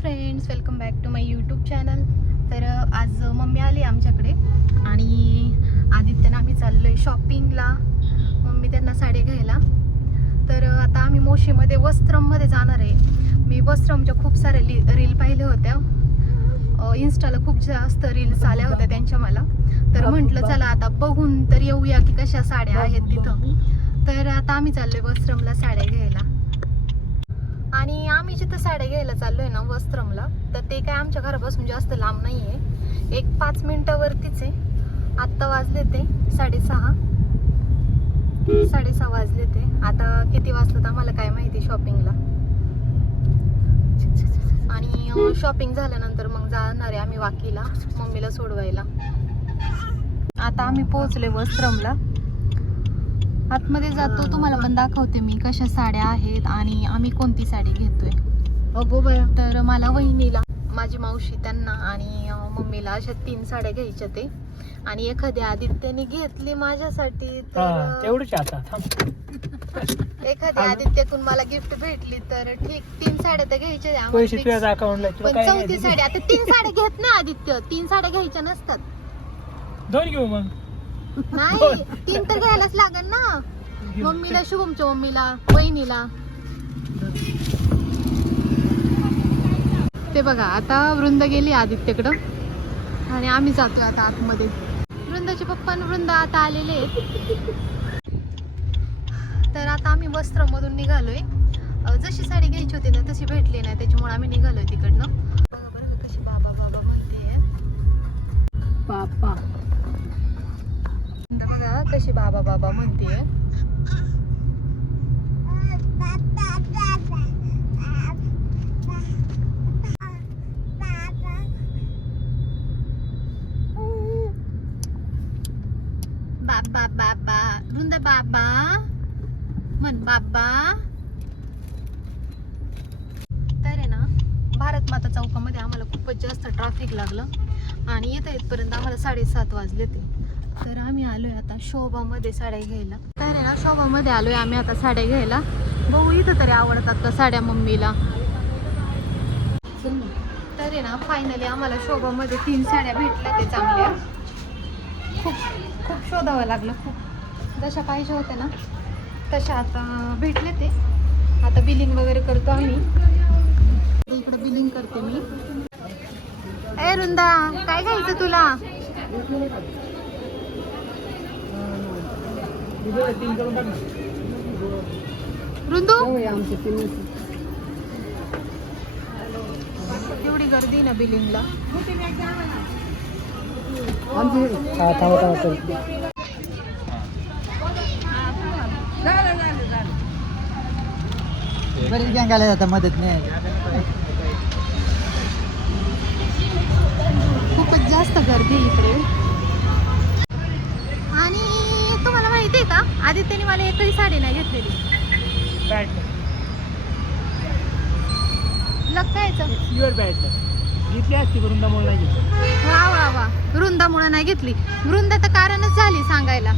Friends, welcome back to my YouTube channel. तर आज mummy आली आमच्याकडे आणि आदित्यनं आम्ही चाललो आहे शॉपिंगला. मम्मी त्यांना साडी घ्यायला. तर आता आम्ही मोशीमध्ये वस्त्रममध्ये जाणार आहे. मी वस्त्रमच्या खूप साऱ्या रील पाहिल्या होत्या. इन्स्टाला खूप जास्त रील्स आल्या होत्या त्यांच्या मला. तर म्हटलं चला आता बघून तर येऊया की कशा साड्या आहेत तिथं. तर आता आम्ही चाललोय वस्त्रमला साड्या घ्यायला. आणि आम्ही जिथं साड्या घ्यायला चाललोय ना वस्त्रमला, तर ते काय आमच्या घरापासून जास्त लांब नाही आहे, एक 5 मिनिटावरतीच आहे. आत्ता वाजले ते 6:30 वाजले ते. आता किती वाजतात आम्हाला काय माहिती शॉपिंगला. आणि शॉपिंग झाल्यानंतर मग जाणार आहे आम्ही वाकीला मम्मीला सोडवायला. आता आम्ही पोहोचले वस्त्रमला. आतमध्ये जातो, तुम्हाला पण दाखवते मी कशा साड्या आहेत आणि आम्ही कोणती साडी घेतोय. तर मला वहिनीला, माझी मावशी त्यांना आणि मम्मीला अशा 3 साड्या घ्यायच्या ते. आणि एखाद्या आदित्यने घेतली माझ्यासाठी तर एखाद्या आदित्यकडून मला गिफ्ट भेटली तर ठीक. 3 साड्या तर घ्यायच्या. पण 4थी साडी, आता 3 साड्या घेत ना आदित्य, 3 साड्या घ्यायच्या नसतात. 2 घेऊ मग. नाही, 3 तर घ्यायलाच लागल ना. मम्मीला, शुभमच्या मम्मीला, वहिनीला. ते बघा आता वृंदा गेली आदित्यकडं आणि आम्ही जातोय आता आतमध्ये. वृंदाचे पप्पा आणि वृंदा आता आलेले आहेत. तर आता आम्ही वस्त्रमधून निघालोय. जशी साडी घ्यायची होती ना तशी भेटली नाही, त्याच्यामुळे आम्ही निघालोय तिकडनं. बघा बरं कशी बाबा बाबा म्हणते. पापा बघा कशी बाबा बाबा म्हणते. बाबा बाबा, वृंदा बाबा म्हण, बाबा. तर आहे ना भारत माता चौकामध्ये आम्हाला खूपच जास्त ट्रॅफिक लागलं आणि येतपर्यंत आम्हाला 7:30 वाजले ते. तर आम्ही आलोय आता शोभामध्ये साड्या घ्यायला. तर आहे ना शोभामध्ये आलोय आम्ही आता साड्या घ्यायला. बघू इथं तरी आवडतात का साड्या मम्मीला. तर आहे ना फायनली आम्हाला शोभामध्ये 3 साड्या भेटल्या ते चांगल्या. खूप खूप शोधावं लागलं, खूप जशा पाहिजे होत्या ना तशा आता भेटले ते. आता बिलिंग वगैरे करतो आम्ही. इकडे बिलिंग करते मी. ए वृंदा, काय घ्यायचं तुला? वृंदू, एवढी गर्दी ना बिलिंगला. बरेच गँग आले जातात मदत नाही. खूपच जास्त गर्दी इकडे. आणि तुम्हाला माहिती आहे का, आदित्यने मला एकही साडी नाही घेतलेली. घेतली असती वृंदामुळे नाही घेतली. वा वा वा, वृंदामुळे नाही घेतली. वृंदा तर कारणच झाली सांगायला.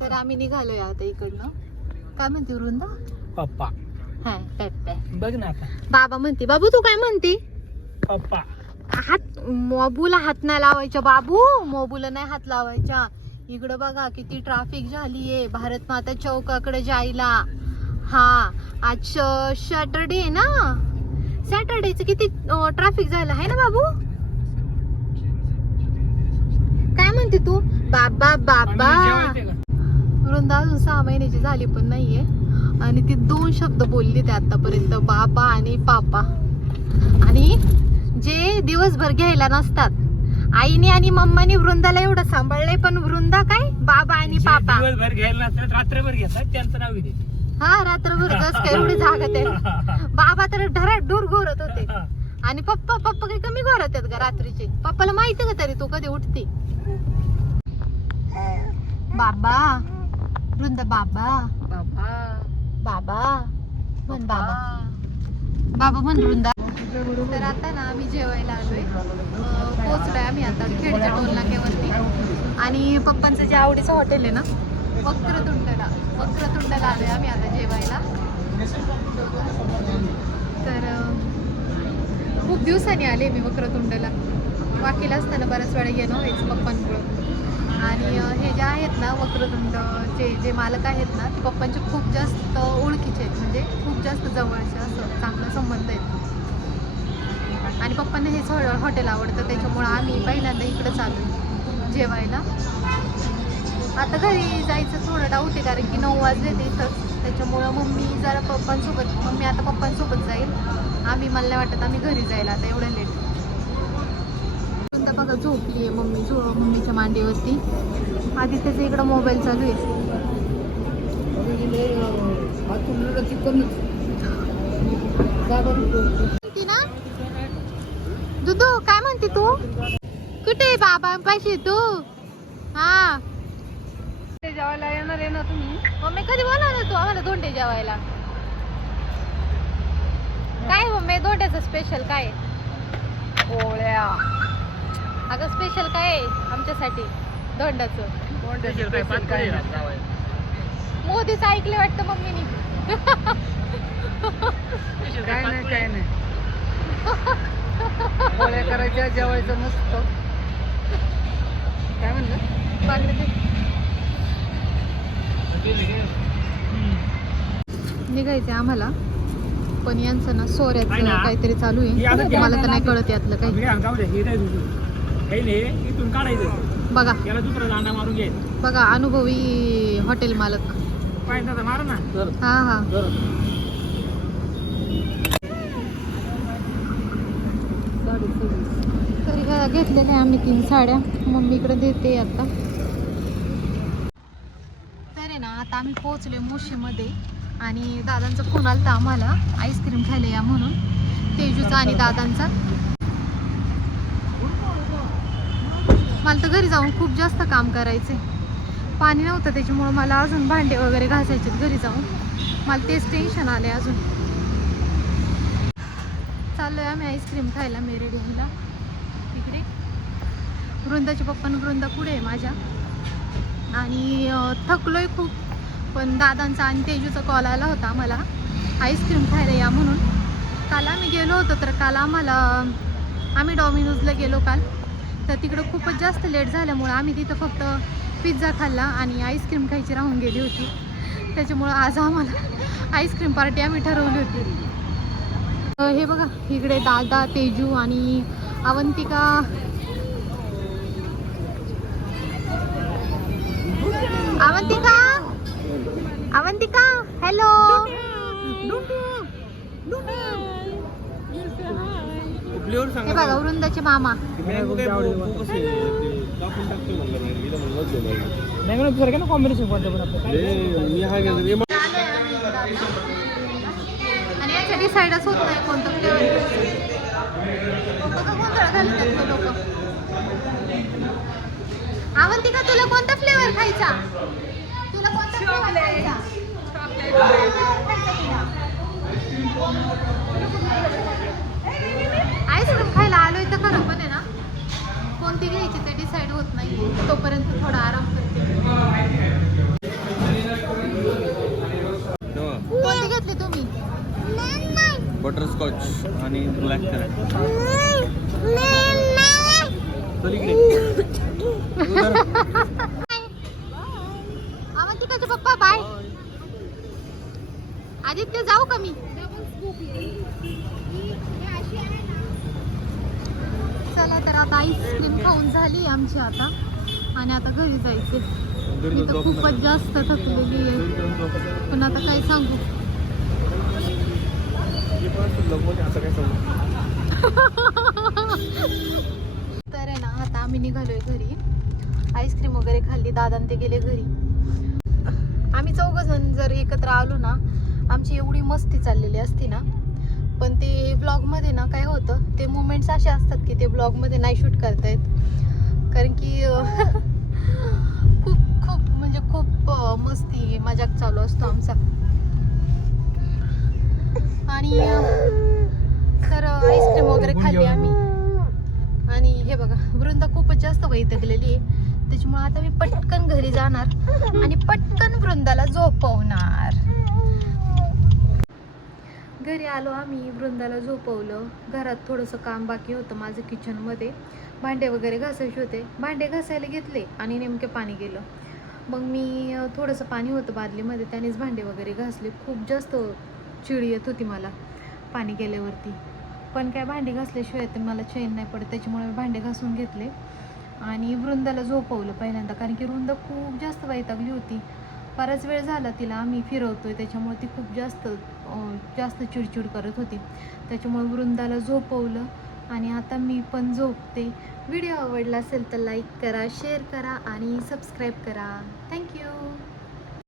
तर आम्ही निघालोय आता इकडनं. काय म्हणते वृंदा? पप्पा. हा पप्पा. बघ ना आता बाबा म्हणते. बाबू तू काय म्हणते? पप्पा. हात, मोबूला हात नाही लावायचा बाबू, मोबूला नाही हात लावायचा. इकडं बघा किती ट्रॅफिक झालीये भारत माता चौकाकडे जायला. हा आज सॅटरडे आहे ना, सॅटरडेचं किती ट्रॅफिक झालं आहे ना बाबू. काय म्हणते तू? बाबा बाबा. वृंदा अजून 6 महिन्याची झाली पण नाहीये आणि ती 2 शब्द बोलली ते आतापर्यंत, बाबा आणि पापा. आणि जे दिवसभर घ्यायला नसतात, आईने आणि मम्माने वृंदाला एवढं सांभाळलंय, पण वृंदा काय बाबा आणि पापा. दिवसभर घ्यायला नसतात रात्रभर घेतात, त्यांचं नाव घेते. हा रात्रभर कस काय एवढी जागत आहे. बाबा तर ढरात डोर घोरत होते आणि पप्पा काही कमी घोरत आहेत का रात्रीचे? पप्पाला माहिती का तरी तू कधी उठते? बाबा वृंदा, बाबा बाबा बाबा म्हण, बाबा बाबा म्हण वृंदा. तर आता ना आम्ही जेवायला आलोय. पोहोचलोय आम्ही आता खेडच्या टोल नाक्यावरती. आणि पप्पांचं जे आवडीचं हॉटेल आहे ना वक्रतुंडला आलोय आम्ही आता जेवायला. खूप दिवसांनी आले मी वक्रतुंडला. वाकीला असताना बऱ्याच वेळा येणं व्हायचं पप्पांमुळं. आणि हे जे आहेत ना वक्रतुंडचे जे मालक आहेत ना ते पप्पांचे खूप जास्त ओळखीचे आहेत, म्हणजे खूप जास्त जवळचे, असं चांगला संबंध आहेत. आणि पप्पांना हेच हॉटेल आवडतं, त्याच्यामुळं आम्ही पहिल्यांदा इकडंच आलो जेवायला. आता घरी जायचं थोडं डाऊट आहे, कारण की 9 वाजले ते इथंच. त्याच्यामुळं मम्मी जरा मम्मी आता पप्पांसोबत जाईल. मला नाही वाटत आम्ही घरी जायला आता एवढं लेट. बघा झोपली आहे मम्मीच्या मांडीवरती. आधी त्याचा इकडं मोबाईल चालू आहे. ना दुधू काय म्हणते तू? कुठे बाबा पाशी तू? हा जेवायला येणार आहे ना तुम्ही? मम्मी कधी बोलावलं तू आम्हाला धोंडे जेवायला? काय मम्मी धोंड्याचं स्पेशल काय? पोळ्या. अगं स्पेशल काय आहे आमच्यासाठी धोंड्याचं? मोदीच ऐकले वाटतं मम्मीनी. काय नाही पोळ्या करायच्या, जेवायचं मस्त. काय म्हणलं? निघायचंय आम्हाला, पण यांचं ना सोऱ्याचं काहीतरी चालू आहे. मला तर नाही कळत यातलं काही. इथून काढायचं बघा याला दुसरा दांडा मारून घ्यायचा. बघा अनुभवी हॉटेल मालक. पाहिजे मार ना. हा हा तरी घेतलेल्या आम्ही 3 साड्या. मम्मीकडे देते आता. तर आहे ना आता आम्ही पोहोचले मोशीमध्ये. आणि दादांचा फोन आलता आम्हाला आईस्क्रीम खायला या म्हणून, तेजूचा आणि दादांचा. मला तर घरी जाऊन खूप जास्त काम करायचे. पाणी नव्हतं त्याच्यामुळं मला अजून भांडे वगैरे घासायचे घरी जाऊन. मला तेच टेन्शन आले अजून. चाललोय आम्ही आईस्क्रीम खायला मेरेडीला. तिकडे वृंदाचे पप्पा वृंदा पुढे आहे माझ्या. आणि थकलोय खूप, पण दादांचा आणि तेजूचा कॉल आला होता आम्हाला आईस्क्रीम खायला या म्हणून. काल आम्ही गेलो होतो, तर काल आम्ही डॉमिनोजला गेलो काल. तर तिकडं खूपच जास्त लेट झाल्यामुळं आम्ही तिथं फक्त पिझ्झा खाल्ला आणि आईस्क्रीम खायची राहून गेली होती. त्याच्यामुळं आज आम्हाला आईस्क्रीम पार्टी आम्ही ठरवली होती. हे बघा इकडे दादा, तेजू आणि अवंतिका. अवंतिका हॅलो. हे बघा वृंदाचे मामा. आणि याच्या डिसाईडच होत नाही कोणतं फ्लेवर. लोक. अवंतिका तुला कोणता फ्लेवर खायचा? तुला कोणता फ्लेवर खायचा? आईस्क्रीम खायला आलोय तर खरं, पण आहे ना कोणती घ्यायची ते डिसाईड होत नाही. तोपर्यंत थोडा आराम करते. कोणती घेतली तुम्ही? बटरस्कॉच आणि ब्लॅक कलर. अवंतिकाचे पप्पा बाय. आदित्य जाऊ का मी? चला तर आता आईस्क्रीम खाऊन झाली आमची आता. आणि आता घरी जायचे. मी तर खूपच जास्त थकलेली आहे, पण आता काय सांगू. तर आहे ना आता आम्ही निघालोय घरी. आईस्क्रीम वगैरे खाल्ली, दादा ते गेले घरी. आम्ही 4 जण जर एकत्र आलो ना, आमची एवढी मस्ती चाललेली असती ना. पण ते ब्लॉगमध्ये ना काय होतं, ते मुमेंट्स असे असतात की ते ब्लॉगमध्ये नाही शूट करता येत. कारण की खूप मस्ती मजाक चालू असतो आमचा. आणि तर आईस्क्रीम वगैरे खाल्ली आम्ही. आणि हे बघा वृंदा खूपच जास्त वैतागलेली आहे. त्याच्यामुळे आता मी पटकन घरी जाणार आणि पटकन वृंदाला झोपवणार. घरी आलो आम्ही, वृंदाला झोपवलं. घरात थोडंसं काम बाकी होतं माझं किचनमध्ये, भांडे वगैरे घासायचे होते. भांडे घासायला घेतले आणि नेमके पाणी गेलं. मग मी थोडंसं पाणी होतं बादलीमध्ये, त्यानेच भांडे वगैरे घासले. खूप जास्त चिड येत होती मला पाणी गेल्यावरती, पण काय भांडे घासल्याशिवाय तर मला चैन नाही पडत, त्याच्यामुळे मी भांडे घासून घेतले आणि वृंदाला झोपवलं पहिल्यांदा. कारण की वृंदा खूप जास्त वैतागली होती. बराच वेळ झाला तिला आम्ही फिरवतोय, त्याच्यामुळे ती खूप जास्त चिडचिड करत होती. त्याच्यामुळे वृंदाला झोपवलं आणि आता मी पण झोपते. व्हिडिओ आवडला असेल तर लाईक करा, शेअर करा आणि सबस्क्राईब करा. थँक्यू.